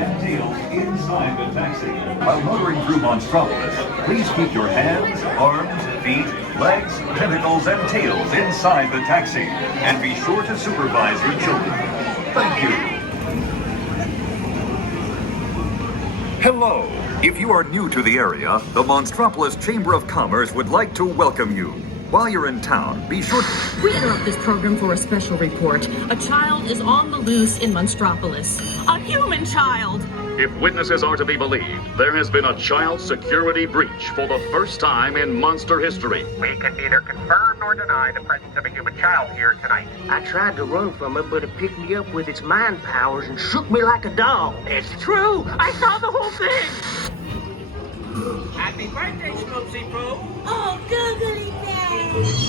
and tails inside the taxi. While motoring through Monstropolis, please keep your hands, arms, feet, legs, tentacles, and tails inside the taxi. And be sure to supervise your children. Thank you. Hello. If you are new to the area, the Monstropolis Chamber of Commerce would like to welcome you. While you're in town, be sure to... We interrupt this program for a special report. A child is on the loose in Monstropolis. A human child! If witnesses are to be believed, there has been a child security breach for the first time in monster history. We can neither confirm nor deny the presence of a human child here tonight. I tried to run from it, but it picked me up with its mind powers and shook me like a dog. It's true! I saw the whole thing! Happy birthday, Smoopsy Poo! Oh, googly thing!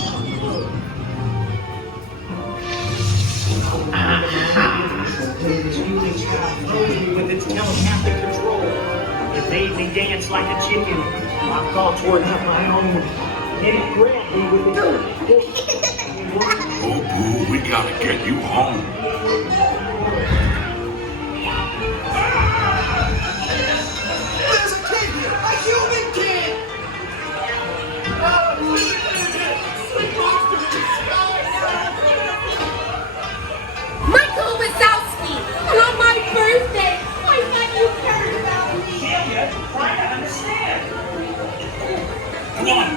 With its telepathic control, it made me dance like a chicken. My thoughts were not my own. And it grabbed me with its... Oh, boo, we gotta get you home. There's a kid here! A human kid! Michael Wazowski! On my birthday! I thought you cared about me! Celia, try to understand. Come on,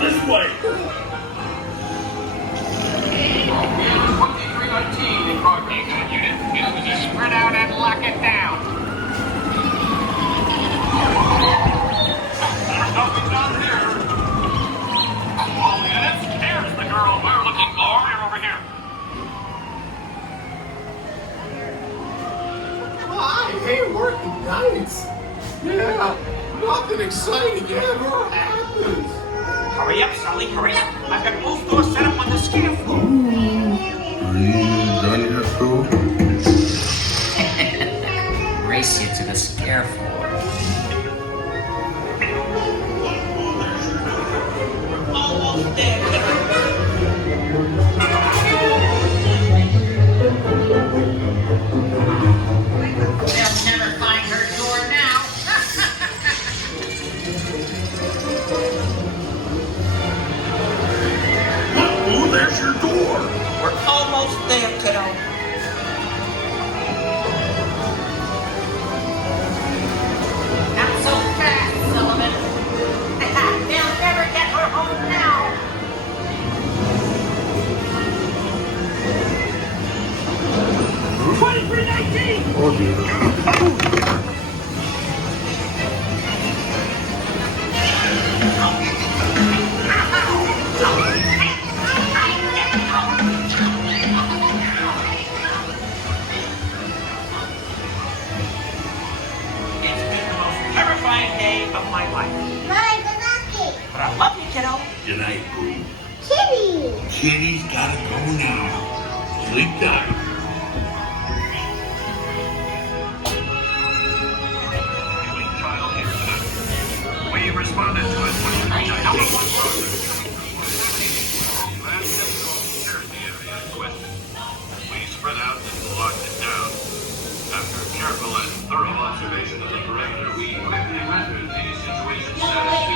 this way. 2319 in progress. Unit, spread out and lock it down. There's nothing down here. All units, here's the girl we're looking for. You're over here. I hate working nights. Yeah, nothing exciting ever happens. Hurry up, Sulley, hurry up. I've got both doors set up on the scare floor. Are you done yet, Boo? Race you to the scare floor. Almost there, kiddo. They'll never find her door now. Look, Boo, there's your door. We're almost there, kiddo. Not so fast, Sullivan. They'll never get her home now. Oh, dear. It's been the most terrifying day of my life. Mike Wazowski! But I love you, kiddo. Good night, Boo. Kitty! Kitty's gotta go now. Sleep tight. We responded to it. We spread out and locked it down. After careful and thorough observation of the perimeter, we quickly rendered the situation status to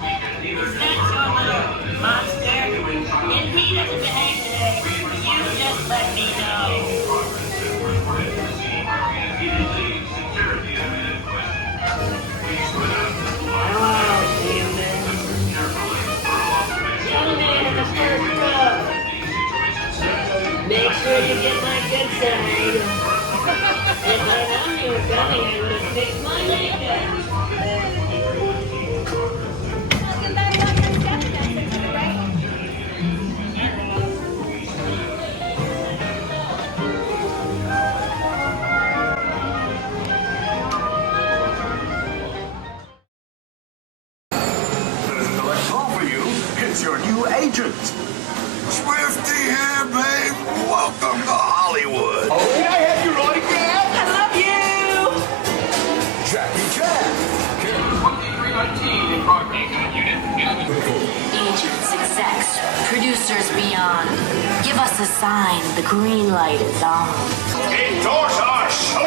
we can neither confirm nor deny. Monster, if he doesn't behave today, you just let me know. Progress and we're ready to proceed. We immediately secured the imminent question. We spread out and locked it down. After careful and thorough observation of the perimeter, we rendered the situation status to Make sure you get my good side. If I'd known you were coming, I would have fixed my makeup. There's another call for you. It's your new agent. Swifty here, babe. Welcome to Hollywood. Oh, can I have your autograph? I love you! Jackie Chan. 2319 in progress. Unit, Agents, execs, producers beyond. Give us a sign the green light is on. Endorse our show.